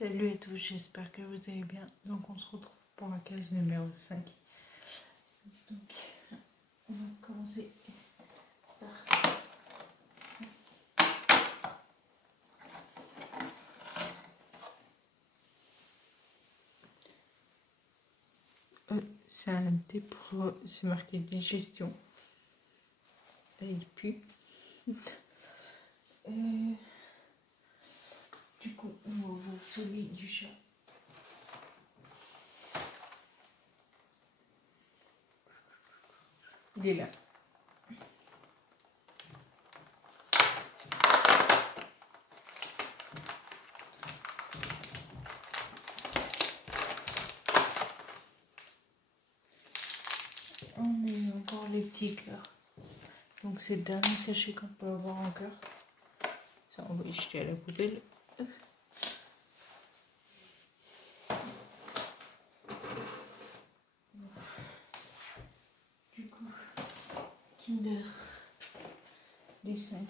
Salut à tous, j'espère que vous allez bien. Donc on se retrouve pour la case numéro 5. Donc on va commencer par ça. C'est un thé pour... c'est marqué digestion. Et il pue. Du coup on va voir celui du chat. Il est là. On a encore les petits cœurs. Donc c'est le dernier sachet qu'on peut avoir encore. Ça on va y jeter à la poubelle. Du coup, Kinder les 5.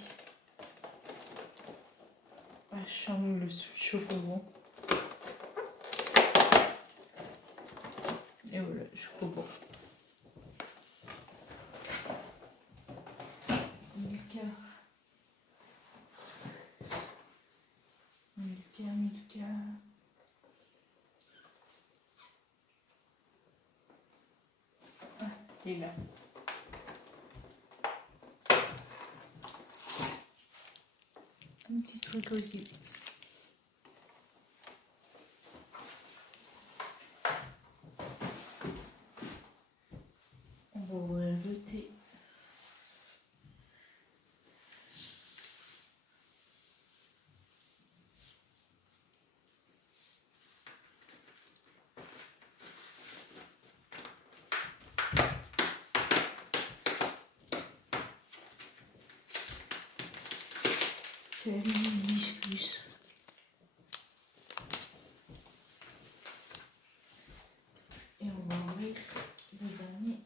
La chambre, le chocobon. Et voilà, le chocobon. Milka. Ah, il est là. Un petit truc aussi. On va ouvrir le thé. C'est l'hibiscus. Et on va ouvrir le dernier.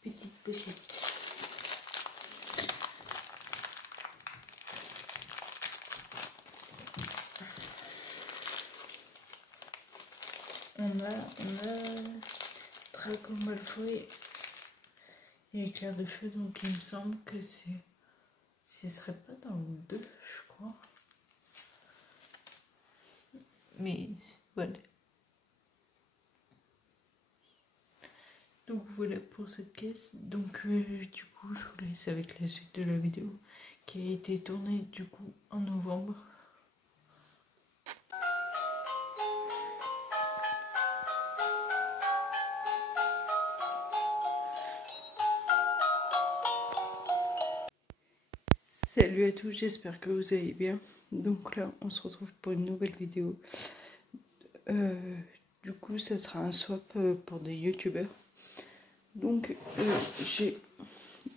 Petite pochette. On a Dragon Malfoy et éclair de feu, donc il me semble que ce serait pas dans le 2, je crois. Mais voilà. Donc voilà pour cette caisse. Donc du coup je vous laisse avec la suite de la vidéo qui a été tournée du coup en novembre. Salut à tous, j'espère que vous allez bien. Donc là on se retrouve pour une nouvelle vidéo. Du coup ça sera un swap pour des youtubeurs. Donc j'ai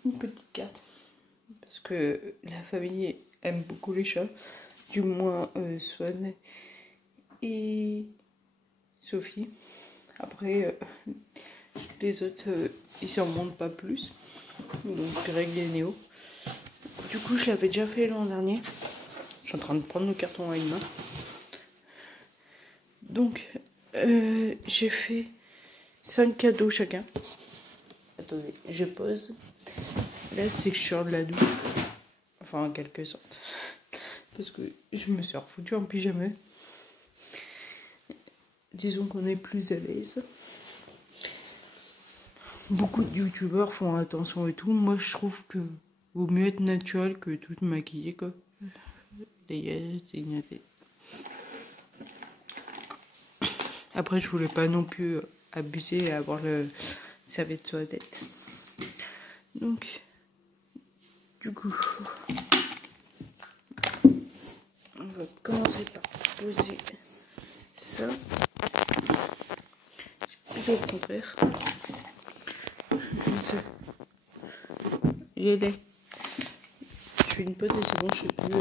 une petite carte parce que la famille aime beaucoup les chats, du moins Swan et Sophie. Après les autres ils en montrent pas plus, donc Greg et Néo. Du coup je l'avais déjà fait l'an dernier. Je suis en train de prendre le carton à une main. Donc j'ai fait 5 cadeaux chacun. Attendez, je pose. Là, c'est que je sors de la douche. Enfin, en quelque sorte. Parce que je me suis refoutue en pyjama. Disons qu'on est plus à l'aise. Beaucoup de youtubeurs font attention et tout. Moi, je trouve que vaut mieux être naturel que tout maquillé, quoi. D'ailleurs, c'est ignoté. Après, je voulais pas non plus abuser et avoir le serviette sur la tête. Donc, du coup, on va commencer par poser ça. C'est plutôt le contraire. Il est laid. Je fais une pause et c'est bon, je sais plus.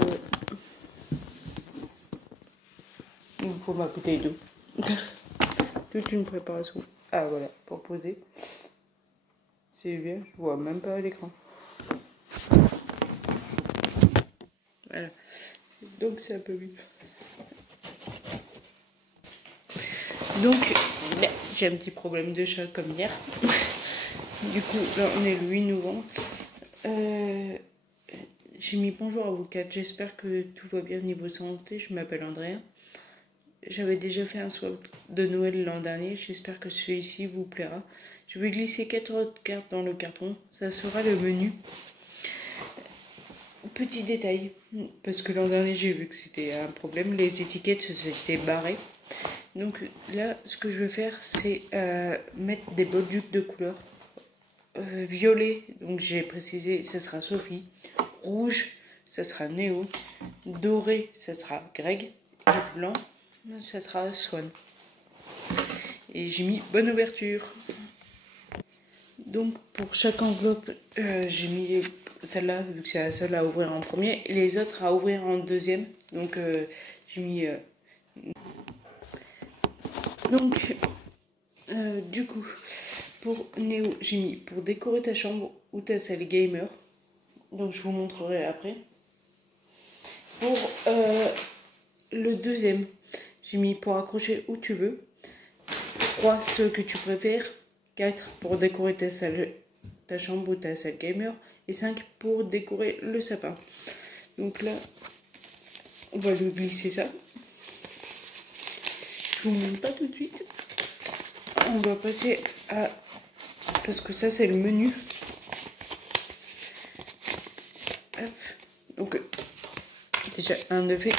Il me faut ma bouteille d'eau. Toute une préparation. Ah voilà, pour poser. C'est bien, je vois même pas à l'écran. Donc c'est un peu mieux. Donc là, j'ai un petit problème de chat comme hier. Du coup, là on est le 8 novembre. J'ai mis bonjour à vous quatre. J'espère que tout va bien niveau santé. Je m'appelle Andrea. J'avais déjà fait un swap de Noël l'an dernier. J'espère que celui-ci vous plaira. Je vais glisser 4 autres cartes dans le carton. Ça sera le menu. Petit détail, parce que l'an dernier j'ai vu que c'était un problème. Les étiquettes s'étaient barrées. Donc là, ce que je vais faire, c'est mettre des bolducs de couleur. Violet, donc j'ai précisé, ça sera Sophie. Rouge, ça sera Néo. Doré, ça sera Greg. Et blanc, ça sera Swan. Et j'ai mis bonne ouverture. Donc pour chaque enveloppe, j'ai mis celle-là, vu que c'est la seule à ouvrir en premier, et les autres à ouvrir en deuxième. Donc j'ai mis... Donc, du coup, pour Néo, j'ai mis pour décorer ta chambre ou ta salle gamer. Donc je vous montrerai après. Pour le deuxième, j'ai mis pour accrocher où tu veux. 3, ceux que tu préfères. 4 pour décorer ta chambre ou ta salle gamer. Et 5 pour décorer le sapin. Donc là, on va lui glisser ça. Je vous montre pas tout de suite. On va passer à... Parce que ça, c'est le menu. Hop. Donc, déjà, un de fait.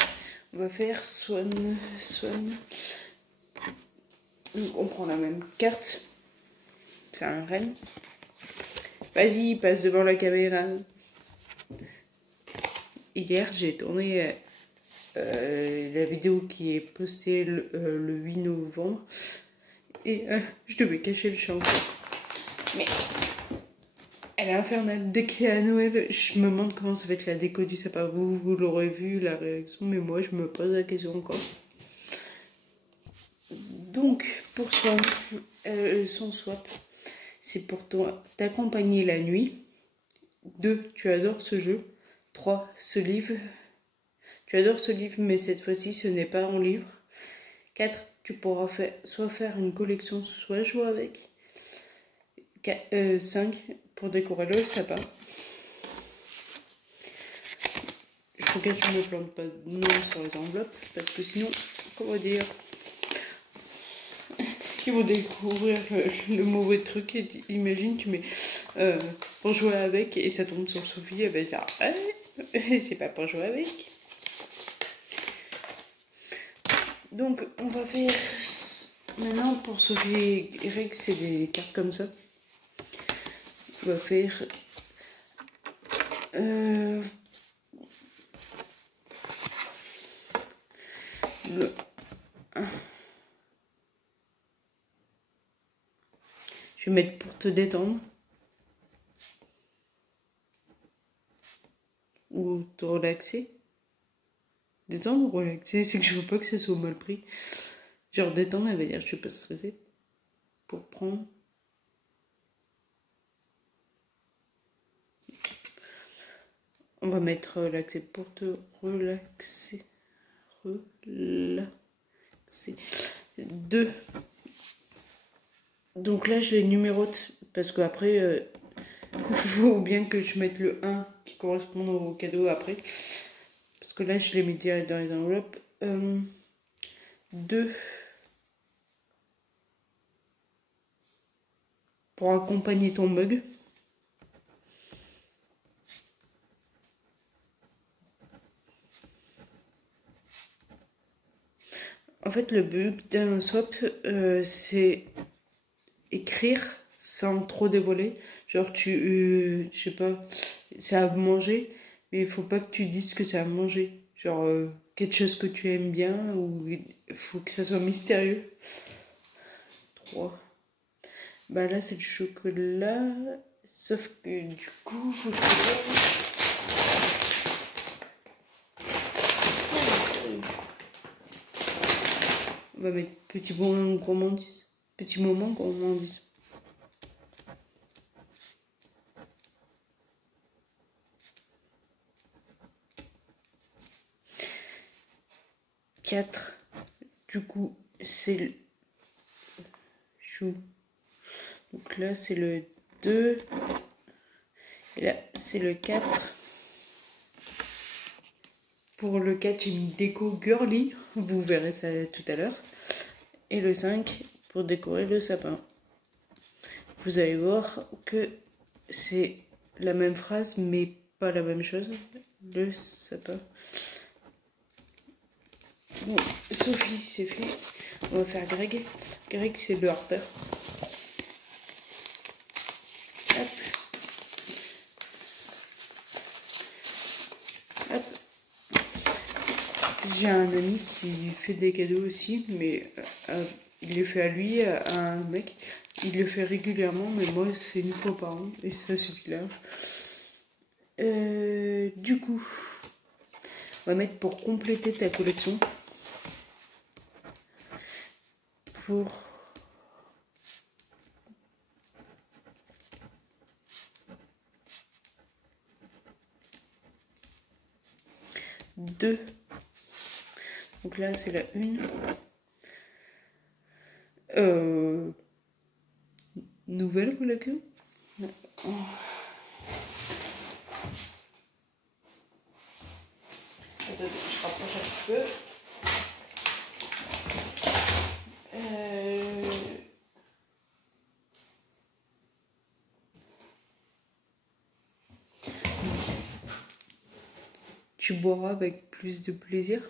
On va faire Swan. Donc, on prend la même carte. C'est un renne. Vas-y, passe devant la caméra. Hier, j'ai tourné la vidéo qui est postée le 8 novembre. Et je devais cacher le champ. Mais elle est infernale. Dès qu'il y a Noël, je me demande comment ça va être la déco du sapin. Vous l'aurez vu, la réaction, mais moi, je me pose la question encore. Donc, pour son swap, c'est pour toi t'accompagner la nuit. 2, tu adores ce jeu. 3, ce livre. Tu adores ce livre, mais cette fois-ci, ce n'est pas en livre. 4, tu pourras soit faire une collection, soit jouer avec. 5, pour décorer le sapin. Je regarde que je ne me plante pas de nom sur les enveloppes, parce que sinon, comment dire, ils vont découvrir le mauvais truc. Et imagine, tu mets pour jouer avec et ça tombe sur Sophie, elle va dire c'est pas pour jouer avec. Donc on va faire maintenant pour Sophie et Greg, c'est des cartes comme ça. On va faire le 1. Je vais mettre pour te détendre ou te relaxer. Détendre ou relaxer, c'est que je veux pas que ça soit mal pris. Genre détendre, elle va dire je suis pas stressée. Pour prendre. On va mettre relaxer pour te relaxer. 2. Donc là, je les numérote parce qu'après, il faut bien que je mette le 1 qui correspond au cadeau après. Parce que là, je les mets direct dans les enveloppes. 2. Pour accompagner ton mug. En fait, le but d'un swap, c'est écrire sans trop dévoiler. Genre, je sais pas, c'est à manger, mais il faut pas que tu dises que c'est à manger. Genre, quelque chose que tu aimes bien, ou il faut que ça soit mystérieux. 3. Bah là, c'est du chocolat, sauf que du coup, faut que... On va mettre petit moment gourmandise. Petit moment gourmandise. 4. Du coup, c'est le chou. Donc là, c'est le 2. Et là, c'est le 4. Pour le 4, j'ai mis déco girly. Vous verrez ça tout à l'heure. Et le 5 pour décorer le sapin. Vous allez voir que c'est la même phrase, mais pas la même chose. Le sapin. Bon, Sophie, c'est fait. On va faire Greg. Greg, c'est le Harper. Hop. Hop. J'ai un ami qui fait des cadeaux aussi, mais il les fait à lui, à un mec. Il le fait régulièrement, mais moi, c'est une fois par an, et ça suffit large. Du coup, on va mettre pour compléter ta collection. Pour deux. Donc là, c'est la 1. Nouvelle collection. Oh. Attendez, je rapproche un petit peu. Tu boiras avec plus de plaisir.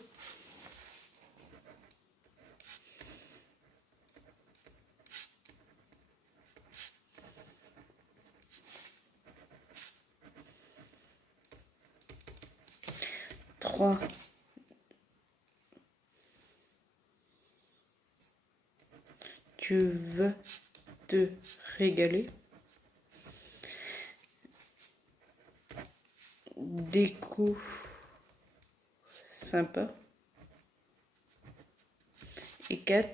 Trois. Tu veux te régaler. Déco sympa. Et 4.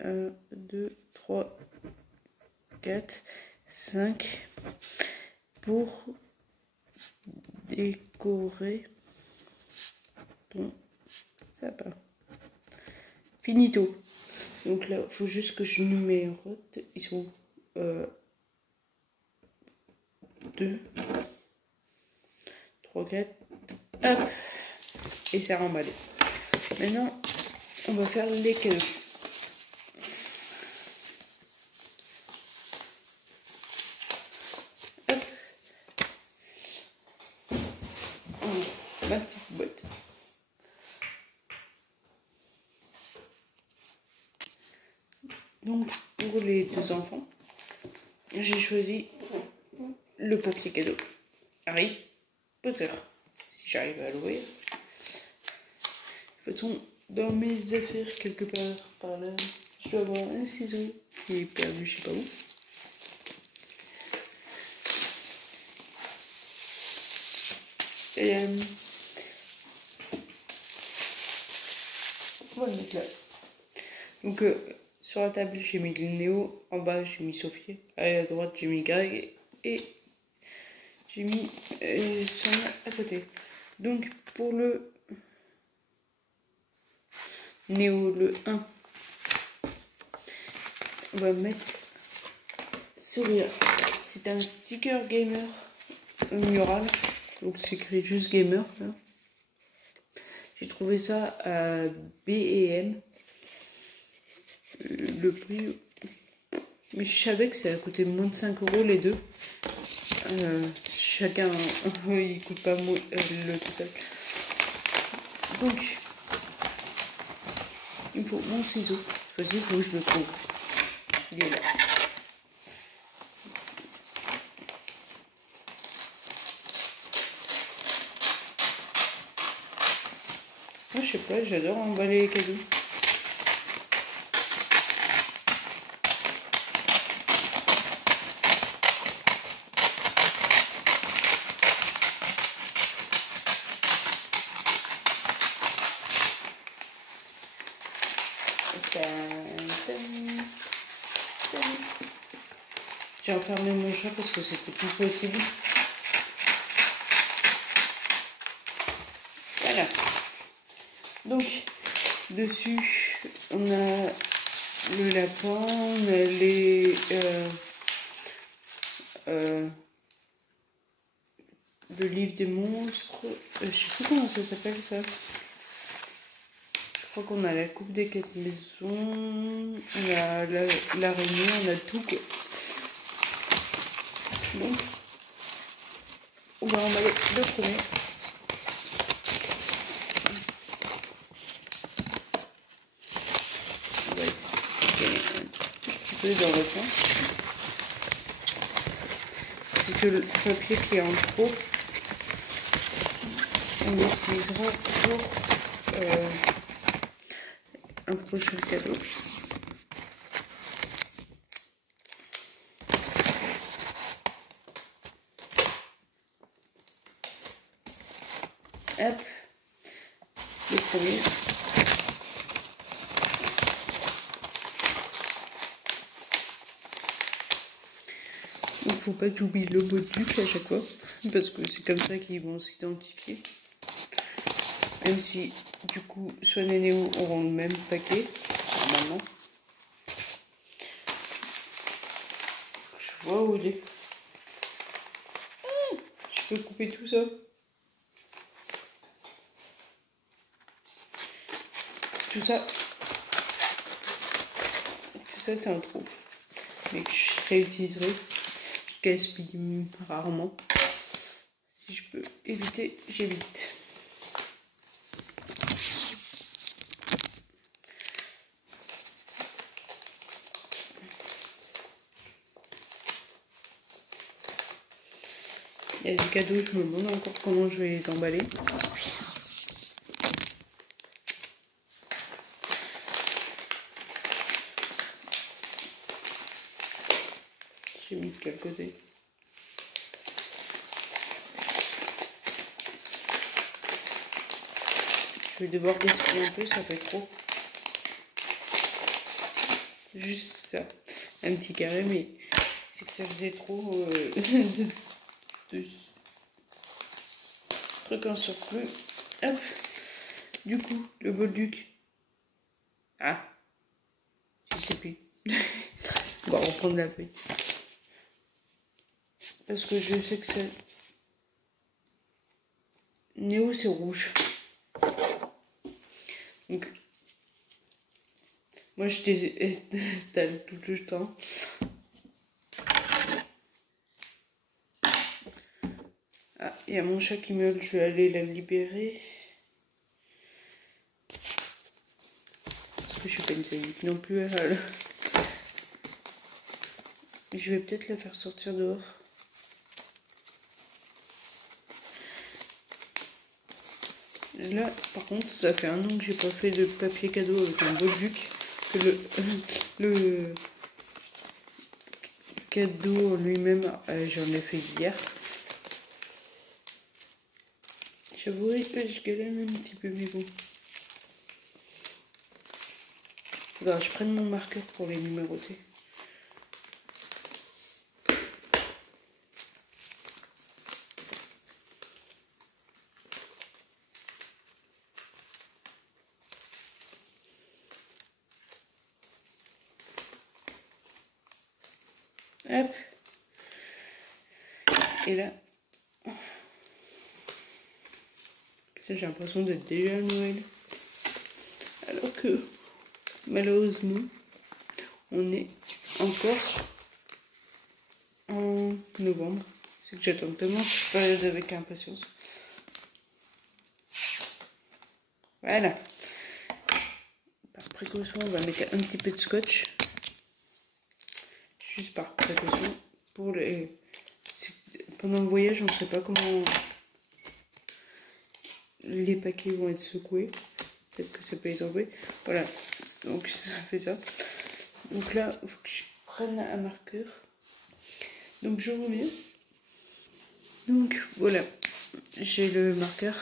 1, 2, 3, 4, 5 pour décorer ton sapin. Finito. Donc là, il faut juste que je numérote. Ils sont 2, 3, 4. Hop. Et c'est remballé. Maintenant, on va faire les cadeaux. Hop. Ma petite boîte. Donc, pour les deux enfants, j'ai choisi le papier cadeau Harry Potter, si j'arrive à l'ouvrir. De toute façon, dans mes affaires, quelque part par là, je dois avoir un ciseau qui est perdu, je sais pas où. Et on va le mettre là. Donc, sur la table, j'ai mis le Néo. En bas, j'ai mis Sophie. À la droite, j'ai mis Greg. Et j'ai mis Sonia à côté. Donc, pour le Néo, le 1, on va mettre sourire. C'est un sticker gamer mural. Donc, c'est écrit juste gamer. Là. J'ai trouvé ça à B&M. Le prix, mais je savais que ça a coûté moins de 5 € les deux. Chacun, il coûte pas le total. Donc, il me faut mon ciseau. Vas-y, il faut que je le trouve. Il est là. Moi, je sais pas, j'adore emballer les cadeaux. J'ai enfermé mon chat parce que c'était plus possible. Voilà. Donc, Dessus, on a le lapin, on a les... le livre des monstres. Je sais plus comment ça s'appelle ça. Je crois qu'on a la coupe des 4 maisons. On a l'araignée, on a tout quoi. Donc, on va emballer le premier. On va essayer un petit peu dans le coin. C'est que le papier qui est en trop, on l'utilisera pour un prochain cadeau. Hop, le premier. Il ne faut pas que j'oublie le bolduc à chaque fois, parce que c'est comme ça qu'ils vont s'identifier. Même si, du coup, Swan et Néo auront le même paquet, normalement. Je vois où il est. Je peux couper tout ça. Tout ça, c'est un trou. Mais que je réutiliserai. Je gaspille rarement. Si je peux éviter, j'évite. Il y a des cadeaux, je me demande encore comment je vais les emballer. J'ai mis de quel côté? Je vais devoir gaspiller un peu, ça fait trop. Juste ça. Un petit carré, mais c'est que ça faisait trop de trucs en surplus. Hop. Du coup, le bolduc. Ah. Je sais plus. On va reprendre la feuille. Parce que je sais que c'est... Néo, c'est rouge. Donc... Moi, je t'étale tout le temps. Ah, il y a mon chat qui meurt, je vais aller la libérer. Parce que je suis pas une sadique non plus. Je vais peut-être la faire sortir dehors. Là, par contre, ça fait 1 an que j'ai pas fait de papier cadeau avec un bolduc. Que le cadeau lui-même, j'en ai fait hier. J'avoue, je galère un petit peu, mais bon. Faudra que je prenne mon marqueur pour les numéroter. Hop. Et là, j'ai l'impression d'être déjà à Noël. Alors que, malheureusement, on est encore en novembre. C'est que j'attends tellement cette période avec impatience. Voilà. Par précaution, on va mettre un petit peu de scotch. Juste par précaution. Pour les... Pendant le voyage, on ne sait pas comment les paquets vont être secoués. Peut-être que ça peut être enlevé. Voilà. Donc ça fait ça. Donc là, il faut que je prenne un marqueur. Donc je reviens. Donc voilà. J'ai le marqueur.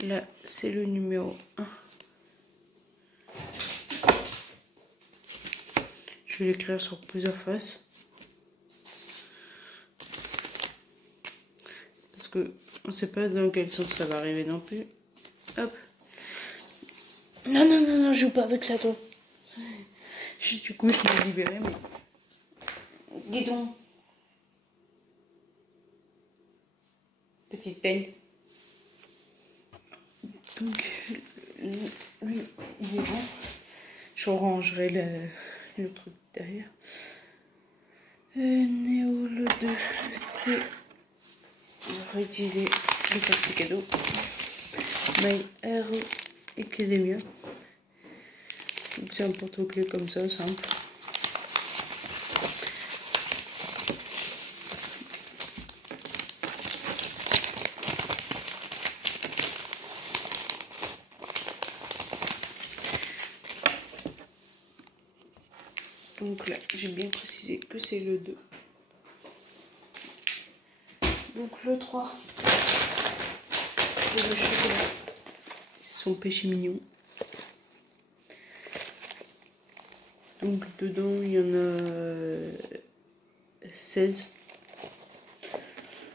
Là, c'est le numéro 1. Je vais l'écrire sur plusieurs faces. Parce que on ne sait pas dans quel sens ça va arriver non plus. Hop. Non, non, non, non, joue pas avec ça, toi. Du coup, je l'ai libéré, mais... Dis donc. Petite teigne. Donc, lui, il est bon. Je rangerai le truc derrière. Néo, le 2, c'est... On va réutiliser le papier cadeau. My Hero Academia. Donc c'est un porte-clés comme ça, simple. Donc là, j'ai bien précisé que c'est le 2. Donc le 3, c'est le chocolat. Son péché mignon. Donc dedans, il y en a 16.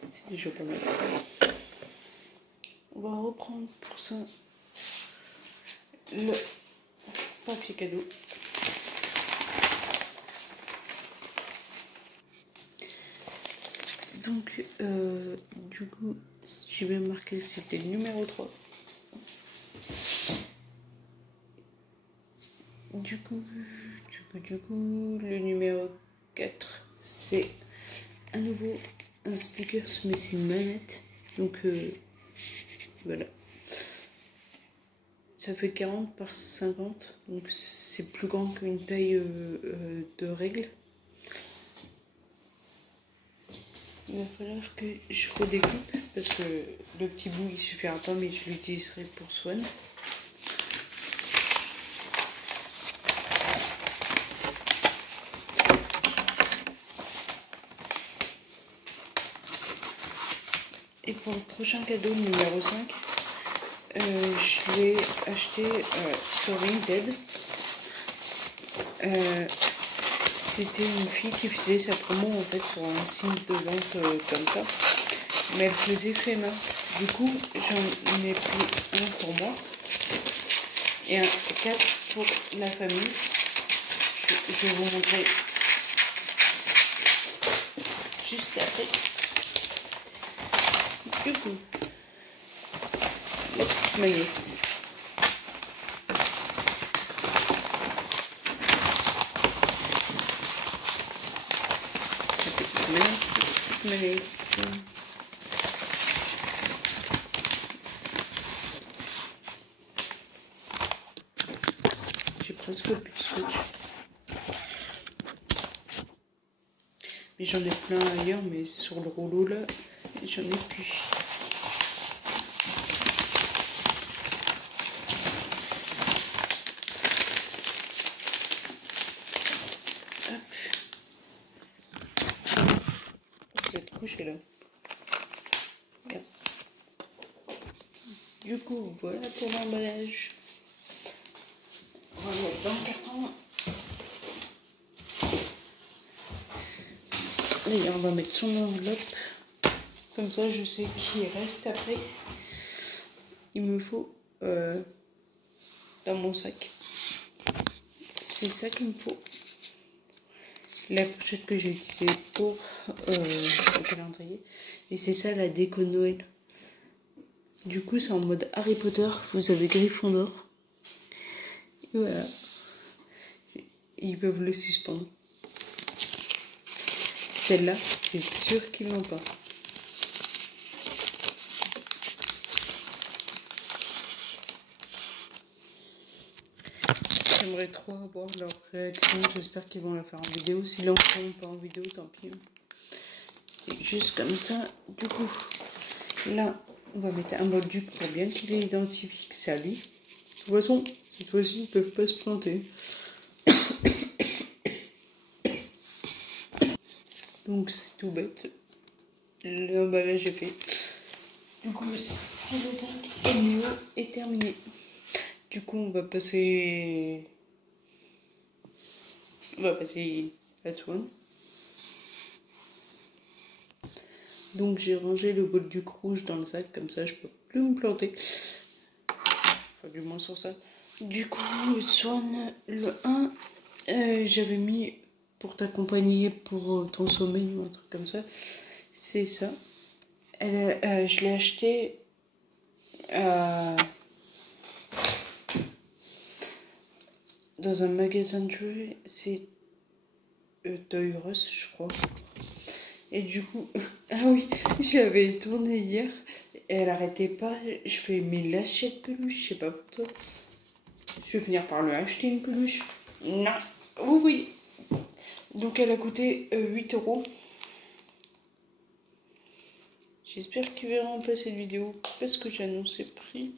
C'est déjà pas mal. On va reprendre pour ça le papier cadeau. Donc, du coup, j'ai bien marqué que c'était le numéro 3. Du coup, le numéro 4, c'est à nouveau un sticker, mais c'est une manette. Donc, voilà. Ça fait 40 par 50, donc c'est plus grand qu'une taille de règle. Il va falloir que je redécoupe parce que le petit bout il suffira pas, mais je l'utiliserai pour Swan. Et pour le prochain cadeau numéro 5, je l'ai acheté sur Vinted. C'était une fille qui faisait sa promo en fait sur un site de vente comme ça, mais elle faisait fait main. Du coup, j'en ai pris un pour moi et un 4 pour la famille. Je vais vous montrer juste après. Du coup, la petite maillette. Maillette. J'ai presque plus de scotch. Mais j'en ai plein ailleurs, mais sur le rouleau là, j'en ai plus. Hop. Cette couche est là. Bien. Du coup, voilà pour l'emballage. On va mettre dans le carton. Et on va mettre son enveloppe. Comme ça, je sais qu'il reste après. Il me faut dans mon sac. C'est ça qu'il me faut. La pochette que j'ai utilisée pour le calendrier. Et c'est ça la déco Noël. Du coup, c'est en mode Harry Potter. Vous avez Gryffondor. Et voilà. Ils peuvent le suspendre. Celle-là, c'est sûr qu'ils l'ont pas. J'aimerais trop avoir leur réaction. J'espère qu'ils vont la faire en vidéo. S'ils l'en font pas en vidéo, tant pis. C'est juste comme ça. Du coup, là, on va mettre un bolduc pour bien qu'il identifie que c'est à lui. De toute façon, cette fois-ci, ils ne peuvent pas se planter. Donc, c'est tout bête. L'emballage est fait. Du coup, c'est le 5 et Néo est terminé. Du coup, on va passer à Swan. Donc, j'ai rangé le bolduc rouge dans le sac, comme ça, je peux plus me planter. Enfin, du moins sur ça. Du coup, Swan, le 1, j'avais mis pour t'accompagner pour ton sommeil ou un truc comme ça. C'est ça. Je l'ai acheté dans un magasin de jouets. C'est Toys R Us, je crois. Et du coup, ah oui, j'avais tourné hier. Et elle arrêtait pas. Je fais, mais l'achète peluche, je sais pas pour toi. Je vais finir par lui acheter une peluche. Non. Oui, oui. Donc elle a coûté 8 €. J'espère qu'ils verront pas cette vidéo parce que j'annonce les prix.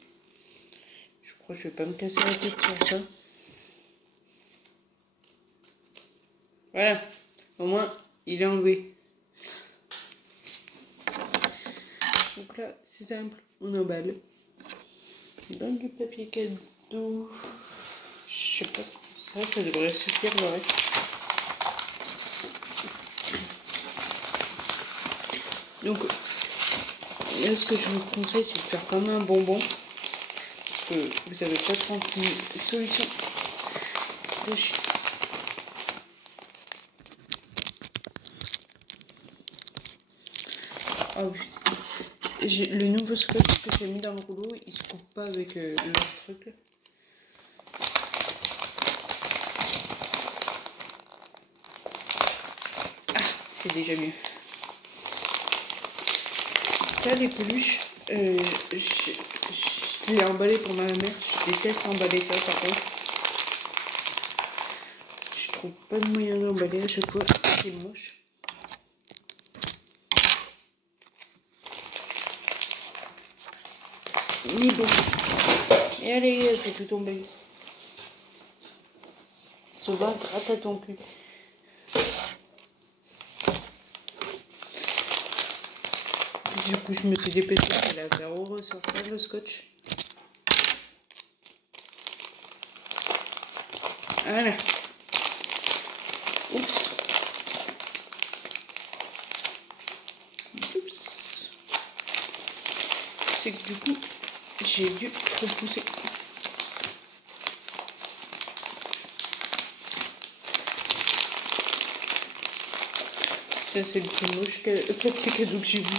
Je crois que je vais pas me casser la tête pour ça. Voilà. Au moins, il est enlevé. Donc là, c'est simple. On emballe. Dans du papier cadeau. Je sais pas. Ça devrait suffire le reste. Donc, là, ce que je vous conseille, c'est de faire comme un bonbon. Parce que vous n'avez pas 36 000 solutions. Ah oui. Le nouveau scotch que j'ai mis dans le rouleau, il se coupe pas avec l'autre truc là. Ah, c'est déjà mieux. Ça, les peluches, je l'ai emballé pour ma mère. Je déteste emballer ça par contre. Je trouve pas de moyen d'emballer à chaque fois. C'est moche. Mais bon. Et allez, elle fait tout tomber. Soba, gratte à ton cul. Du coup, je me suis dépêchée pour la faire ressortir le scotch. Voilà. Oups. Oups. C'est que du coup, j'ai dû repousser. Ça, c'est le plus moche papier cadeau que j'ai vu.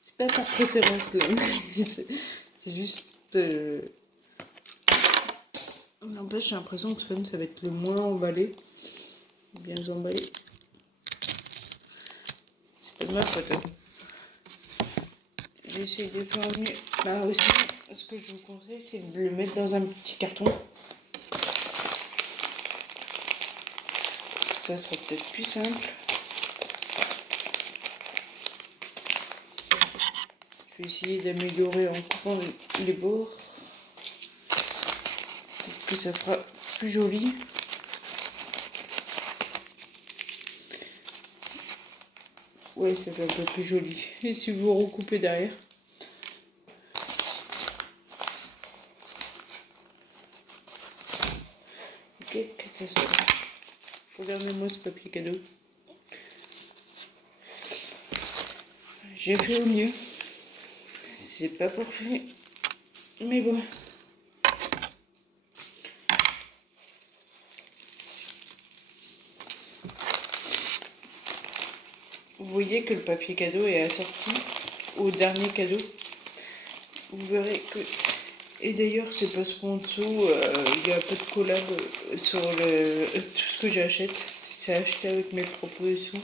C'est pas par préférence là, c'est juste. En fait, j'ai l'impression que Swan, ça va être le moins emballé. Bien emballé. C'est pas de ma faute. Hein. J'essaye de faire mieux. Bah aussi, ce que je vous conseille, c'est de le mettre dans un petit carton. Ça sera peut-être plus simple. Je vais essayer d'améliorer en coupant les bords. Peut-être que ça fera plus joli. Ouais, ça fait un peu plus joli. Et si vous recoupez derrière. Ok, catastrophe. Regardez-moi ce papier cadeau. J'ai fait au mieux. C'est pas parfait. Mais bon. Vous voyez que le papier cadeau est assorti au dernier cadeau. Vous verrez que... Et d'ailleurs, c'est pas sponsor, il y a pas de collab sur tout ce que j'achète. C'est acheté avec mes propres sous.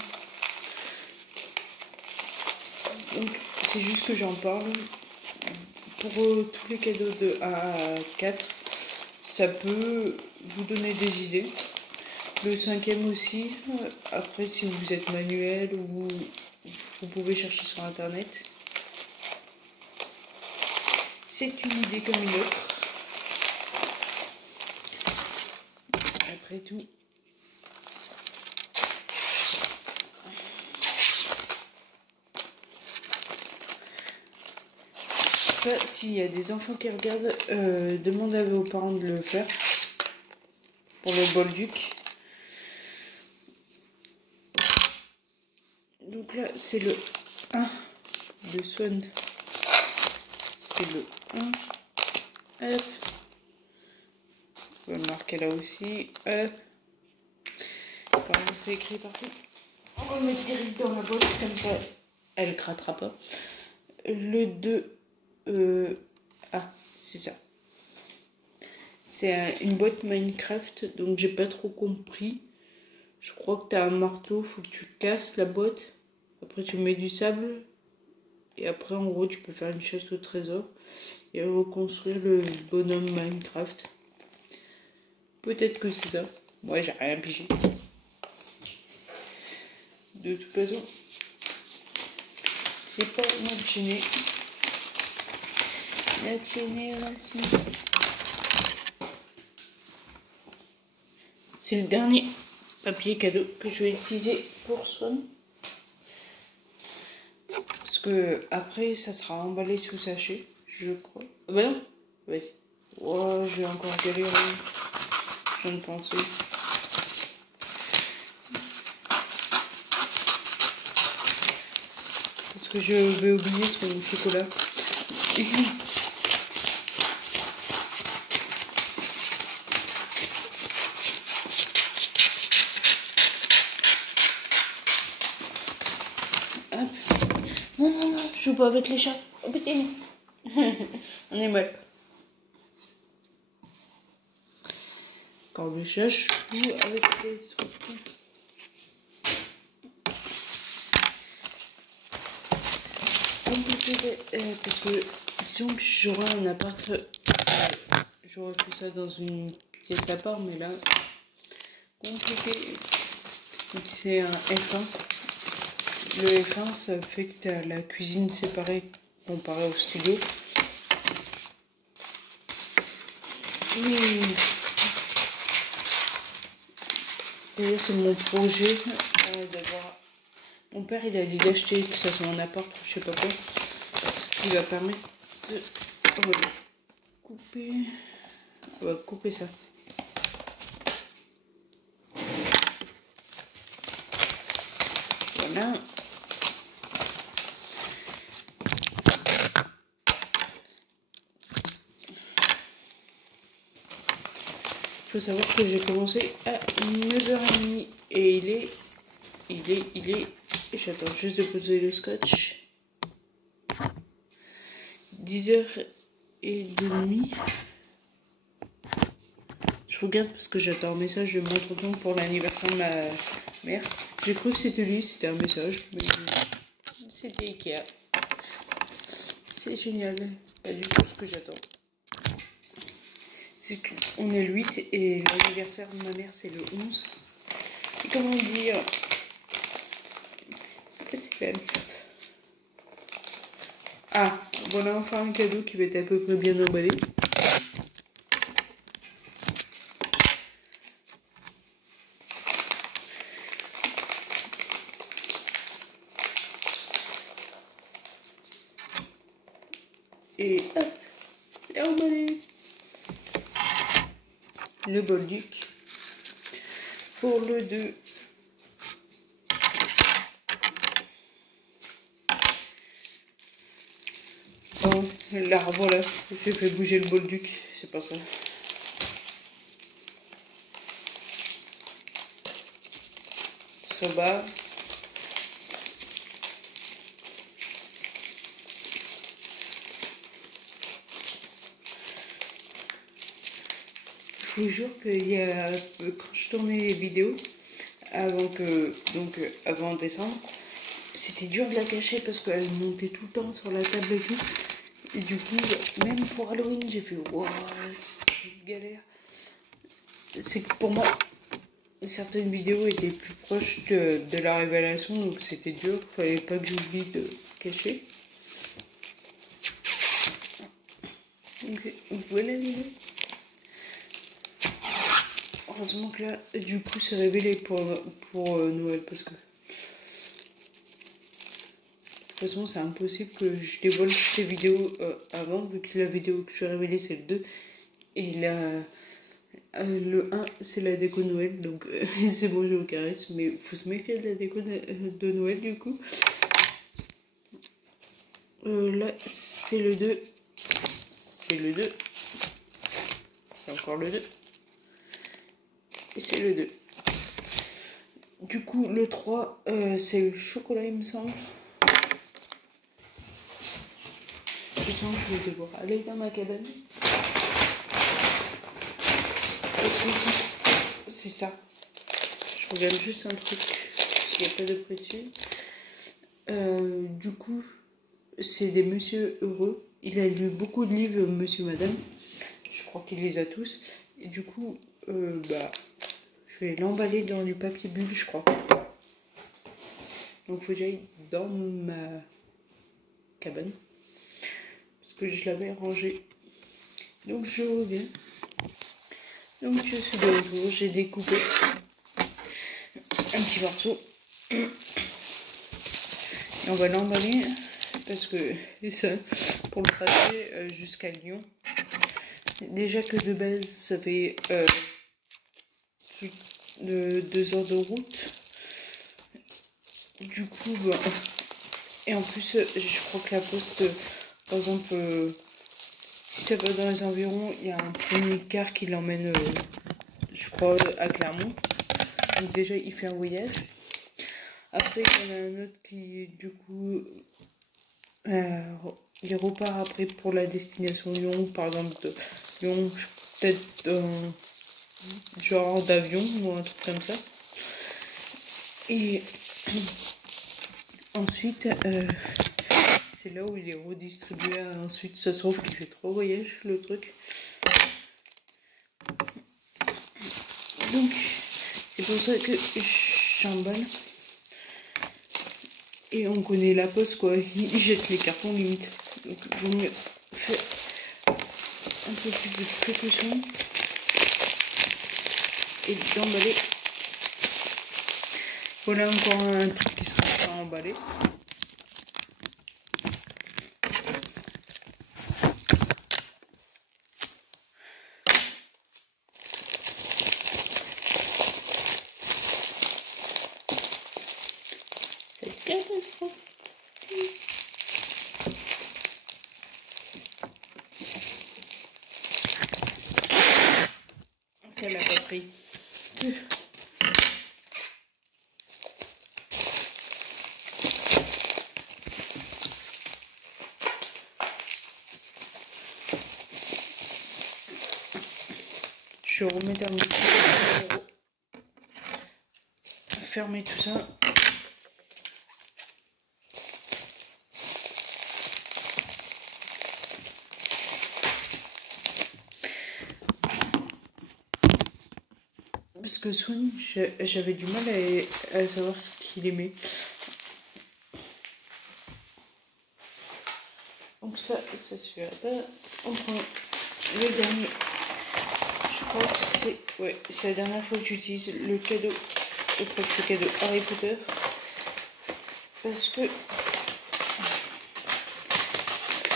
Donc, c'est juste que j'en parle. Pour tous les cadeaux de 1 à 4, ça peut vous donner des idées. Le 5e aussi, après si vous êtes manuel ou vous pouvez chercher sur internet. C'est une idée comme une autre. Après tout, ça, s'il y a des enfants qui regardent, demandez à vos parents de le faire pour le Bolduc. Donc là, c'est le 1 de Swan. C'est le 1. Hop. On va le marquer là aussi. Hop. Comme c'est écrit partout. On va le mettre direct dans la boîte, comme ça elle grattera pas. Le 2. Ah, c'est ça. C'est une boîte Minecraft, donc j'ai pas trop compris. Je crois que tu as un marteau, faut que tu casses la boîte. Après tu mets du sable. Et après en gros tu peux faire une chasse au trésor. Et reconstruire le bonhomme Minecraft. Peut-être que c'est ça. Moi j'ai rien pigé. De toute façon, c'est pas notre chaîne. La génération. C'est le dernier papier cadeau que je vais utiliser pour Swan. Parce que après ça sera emballé sous sachet, je crois. Ah bah non, vas-y. Oh, j'ai encore galéré. Je viens de penser. Parce que je vais oublier son chocolat. Hop. Non, non, non, je joue pas avec les chats. Oh putain. On est mal. Quand le chat joue avec les trucs. Compliqué parce que disons que j'aurais un appart, j'aurais fait ça dans une pièce à part, mais là compliqué. Donc c'est un F1. Le F1 ça fait que tu as la cuisine séparée comparé au studio. D'ailleurs c'est mon projet d'avoir. Mon père il a dit d'acheter que ça soit un appart ou je sais pas quoi. Ce qui va permettre de couper. On va couper ça. Voilà. Il faut savoir que j'ai commencé à 9h30 et il est. J'attends juste de poser le scotch. 10h30. Je regarde parce que j'attends un message de mon tonton pour l'anniversaire de ma mère. J'ai cru que c'était lui, c'était un message, mais c'était Ikea. C'est génial, pas du tout ce que j'attends. C'est qu'on est le 8 et l'anniversaire de ma mère c'est le 11. Et comment dire, c'est quand même fête. Ah, voilà enfin un cadeau qui va être à peu près bien emballé. Et hop, c'est emballé. Le bolduc. Pour le 2. Oh, là, voilà, j'ai fait bouger le bolduc, c'est pas ça. Soba. Je vous jure qu'il y a, quand je tournais les vidéos, avant décembre, c'était dur de la cacher parce qu'elle montait tout le temps sur la table et tout. Et du coup, même pour Halloween, j'ai fait waouh, c'est une galère. C'est que pour moi, certaines vidéos étaient plus proches de la révélation, donc c'était dur, fallait pas que j'oublie de cacher. Donc voilà les gars. Heureusement que là, du coup, c'est révélé pour Noël parce que de toute façon, c'est impossible que je dévoile ces vidéos avant, vu que la vidéo que je vais révéler c'est le 2 et le 1 c'est la déco Noël, donc c'est bon, je vous caresse, mais faut se méfier de la déco de Noël du coup. Là, c'est le 2. C'est le 2. C'est encore le 2. Et c'est le 2. Du coup, le 3, c'est le chocolat, il me semble. Je sens que je vais devoir aller dans ma cabane. C'est ça. Je regarde juste un truc. Il n'y a pas de précieux. Du coup, c'est des Monsieur Heureux. Il a lu beaucoup de livres, Monsieur Madame. Je crois qu'il les a tous. Et du coup, je vais l'emballer dans du papier bulle, je crois. Donc, il faut que j'aille dans ma cabane. Parce que je l'avais rangé. Donc, je reviens. Donc, je suis de retour. J'ai découpé un petit morceau. Et on va l'emballer. Parce que ça, pour le trajet jusqu'à Lyon. Déjà que de base, ça fait plus de 2 heures de route. Du coup, et en plus, je crois que la poste, par exemple, si ça va dans les environs, il y a un premier car qui l'emmène, je crois, à Clermont. Donc déjà, il fait un voyage. Après, il y en a un autre qui, du coup, il repart après pour la destination Lyon, par exemple, de Lyon, peut-être genre d'avion ou un truc comme ça. Et ensuite, c'est là où il est redistribué. Ensuite, ça se trouve qu'il fait 3 voyages, le truc. Donc, c'est pour ça que j'emballe. Et on connaît la poste, quoi. Ils jettent les cartons, limite. Donc, il vaut mieux faire un peu plus de précaution. Et d'emballer. Voilà encore un truc qui sera pas emballé. C'est catastrophe. Ça l'a pas pris. Je vais remettre un petit peu. Fermer tout ça. Parce que Swan, j'avais du mal à savoir ce qu'il aimait. Donc ça suffira pas. On prend le dernier. Je crois que c'est la dernière fois que j'utilise le cadeau. Je crois que c'est le cadeau Harry Potter. Parce que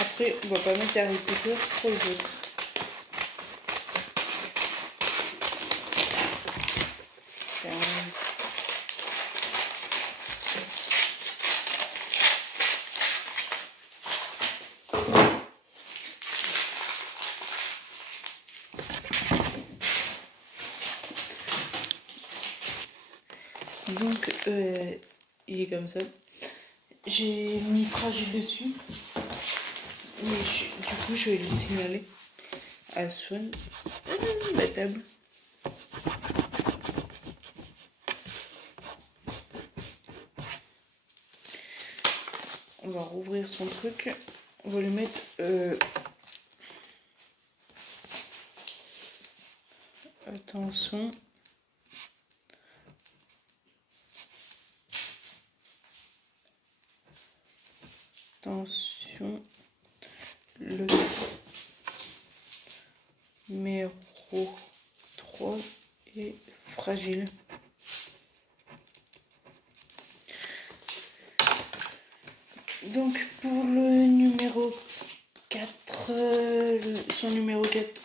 après, on va pas mettre Harry Potter pour les autres. Donc, il est comme ça. J'ai mis fragile dessus. Mais du coup, je vais le signaler à Swan. La table. On va rouvrir son truc. On va lui mettre... Attention. Attention. Le numéro 3 est fragile. Donc pour le numéro 4, son numéro 4,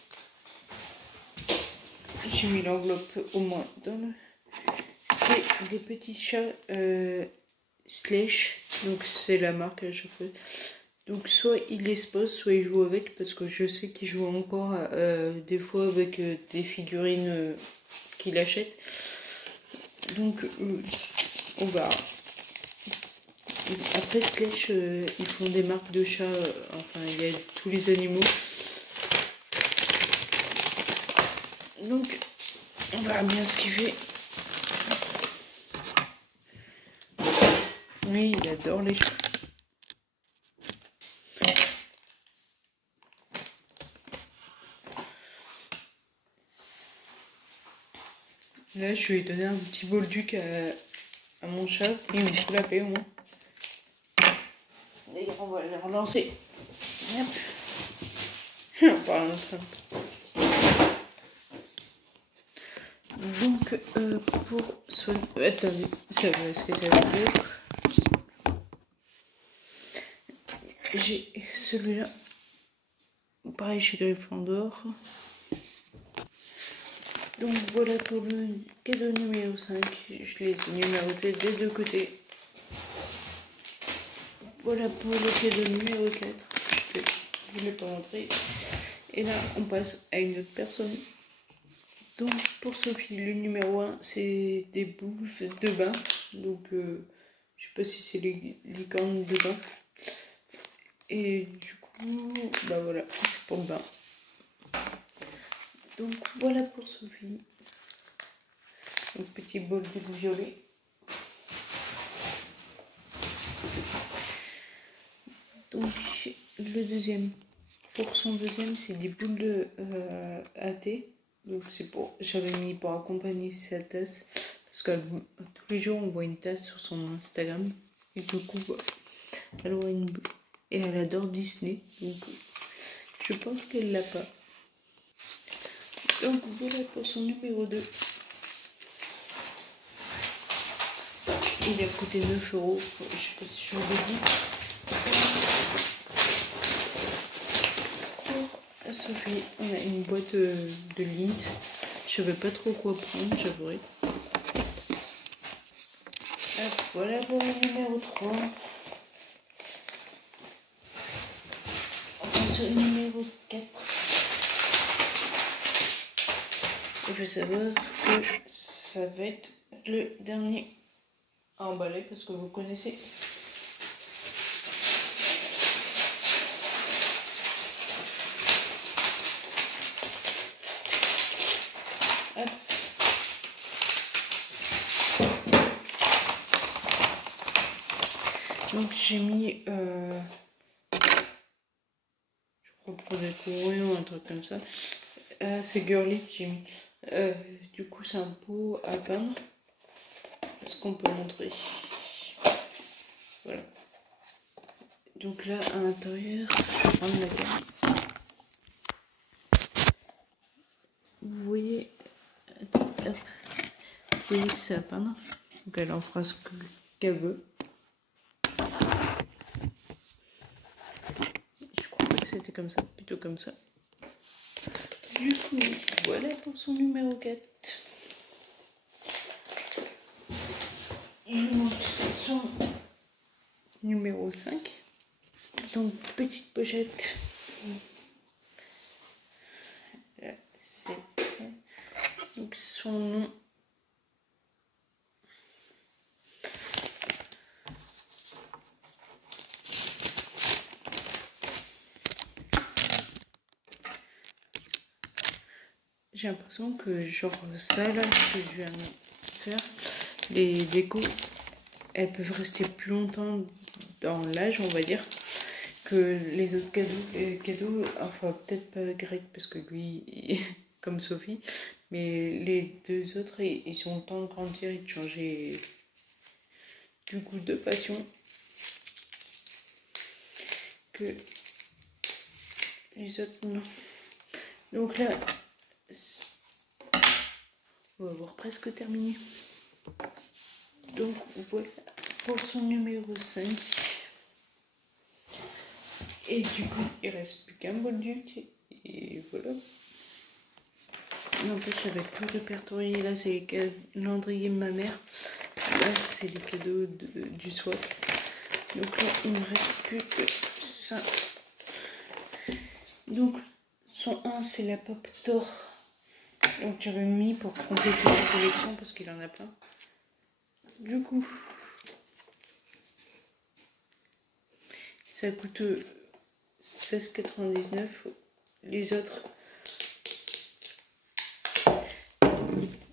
j'ai mis l'enveloppe au moins dans le... C'est des petits chats Slash, donc c'est la marque à chaque fois. Donc soit il les pose, soit il joue avec, parce que je sais qu'il joue encore des fois avec des figurines qu'il achète. Donc on va. Après Sketch, ils font des marques de chats, enfin il y a tous les animaux. Donc on verra bien ce qu'il fait. Oui, il adore les chats. Là, je lui ai donné un petit bolduc à mon chat. Il me fout la paix au moins. D'ailleurs, on va le relancer. Hop. On parle en train. Donc, pour soigner... Attendez, est-ce que ça veut dire... J'ai celui-là. Pareil chez Gryffondor. Donc voilà pour le cadeau numéro 5. Je les ai numérotés des deux côtés. Voilà pour le cadeau numéro 4. Je ne l'ai pas montré. Et là, on passe à une autre personne. Donc pour Sophie, le numéro 1, c'est des boules de bain. Donc je sais pas si c'est les cornes de bain. Et du coup, bah voilà, c'est pour le bain. Donc voilà pour Sophie. Un petit bol de violet. Donc le deuxième, pour son deuxième, c'est des boules de à thé. Donc c'est pour, j'avais mis pour accompagner sa tasse. Parce que tous les jours on voit une tasse sur son Instagram. Et du coup, elle voit une boule. Et elle adore Disney. Donc je pense qu'elle l'a pas. Donc voilà pour son numéro 2. Il a coûté 9 €. Je sais pas si je vous l'ai dit. Pour Sophie, on a une boîte de Lindt. Je savais pas trop quoi prendre, j'avouerai. Voilà pour le numéro 3. On passe au numéro 4. Il faut savoir que ça va être le dernier à emballer parce que vous connaissez. Hop. Donc j'ai mis, je crois pour décorer ou un truc comme ça. C'est girly que j'ai mis. Du coup c'est un pot à peindre. Est-ce qu'on peut montrer? Voilà. Donc là à l'intérieur, je vais prendre la gamme. Vous voyez, hop. Vous voyez que c'est à peindre. Donc elle en fera ce qu'elle veut. Je crois que c'était comme ça, plutôt comme ça. Du coup, voilà pour son numéro 4. Je montre son numéro 5. Donc, petite pochette. Là, c'est... Donc, son nom. J'ai l'impression que genre ça là que je viens de faire, les décos, elles peuvent rester plus longtemps dans l'âge, on va dire, que les autres cadeaux. Les cadeaux, enfin peut-être pas Greg parce que lui, comme Sophie, mais les deux autres, ils ont le temps de grandir et de changer du goût de passion que les autres non. Donc là, on va avoir presque terminé. Donc voilà pour son numéro 5. Et du coup, il reste plus qu'un bolduc. Et voilà. N'empêche, j'avais tout répertorié. Là, c'est les calendriers de ma mère. Là, c'est les cadeaux du swap. Donc là, il ne me reste plus que ça. Donc, son 1, c'est la Pop Thor. Donc, j'avais mis pour compléter la collection parce qu'il en a plein. Du coup, ça coûte 16,99. Les autres,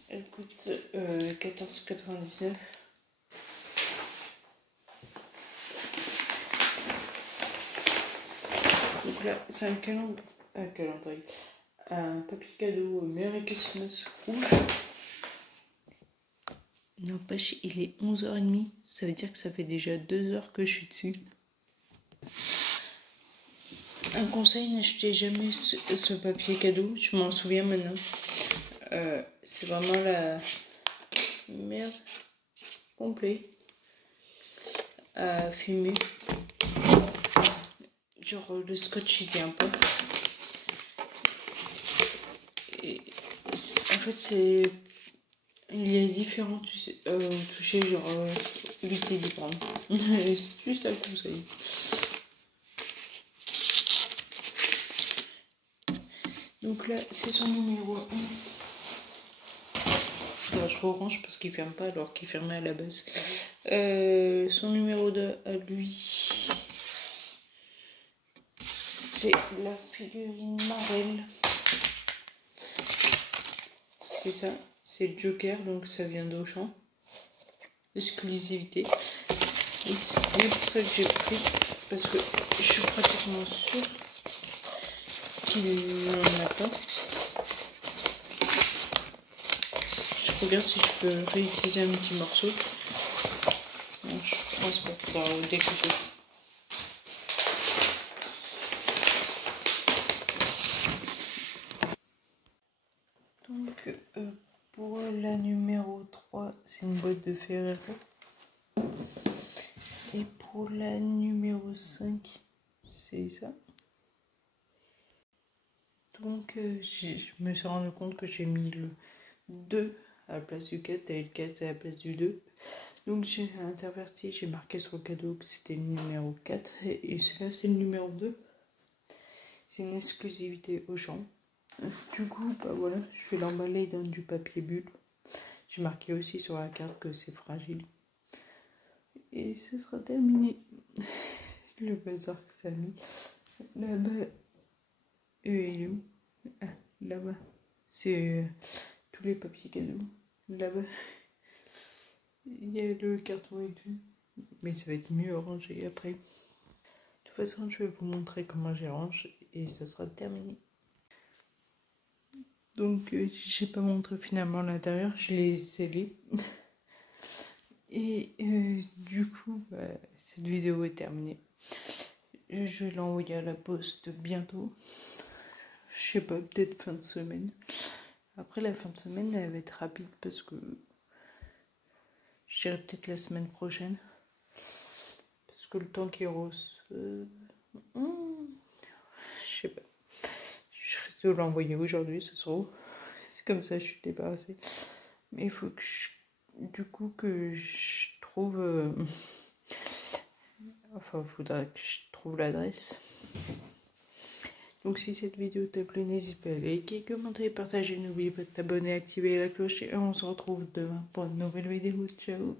elles coûtent 14,99. Donc là, c'est un calendrier. Un papier cadeau Merry Christmas rouge. N'empêche, il est 11h30. Ça veut dire que ça fait déjà 2 heures que je suis dessus. Un conseil, n'achetez jamais ce papier cadeau. Je m'en souviens maintenant. C'est vraiment la merde complet à filmer. Genre le scotch il tient pas. Et en fait il est différent toucher genre éviter de prendre. C'est juste un conseil. Donc là c'est son numéro 1. Attends, je range parce qu'il ferme pas alors qu'il fermait à la base. Son numéro 2 à lui, c'est la figurine Marvel. C'est ça, c'est le Joker, donc ça vient d'Auchan. Exclusivité. Et c'est bien pour ça que j'ai pris, parce que je suis pratiquement sûre qu'il n'en a pas. Je regarde si je peux réutiliser un petit morceau. Non, je pense pas, il faudra découper. Donc, pour la numéro 3, c'est une boîte de Ferrero. Et pour la numéro 5, c'est ça. Donc, je me suis rendu compte que j'ai mis le 2 à la place du 4 et le 4 à la place du 2. Donc, j'ai interverti, j'ai marqué sur le cadeau que c'était le numéro 4. Et celui-là, c'est le numéro 2. C'est une exclusivité Auchan. Du coup, bah voilà, je vais l'emballer dans du papier bulle. J'ai marqué aussi sur la carte que c'est fragile. Et ce sera terminé. Le bazar que ça a mis. Là-bas, il est où? Ah, là-bas, c'est tous les papiers cadeaux. Là-bas, il y a le carton et tout. Mais ça va être mieux rangé après. De toute façon, je vais vous montrer comment j'ai rangé et ça sera terminé. Donc, j'ai pas montré finalement l'intérieur, je l'ai scellé. Et du coup, cette vidéo est terminée. Je vais l'envoyer à la poste bientôt. Je sais pas, peut-être fin de semaine. Après la fin de semaine, elle va être rapide parce que je dirais peut-être la semaine prochaine. Parce que le temps qu'il rose, je sais pas. Je risque de l'envoyer aujourd'hui, ce soir. C'est comme ça, je suis débarrassée. Mais il faut que du coup que je trouve... Enfin, il faudra que je trouve l'adresse. Donc si cette vidéo t'a plu, n'hésite pas à liker, commenter, partager. N'oublie pas de t'abonner, activer la cloche. Et on se retrouve demain pour une nouvelle vidéo. Ciao!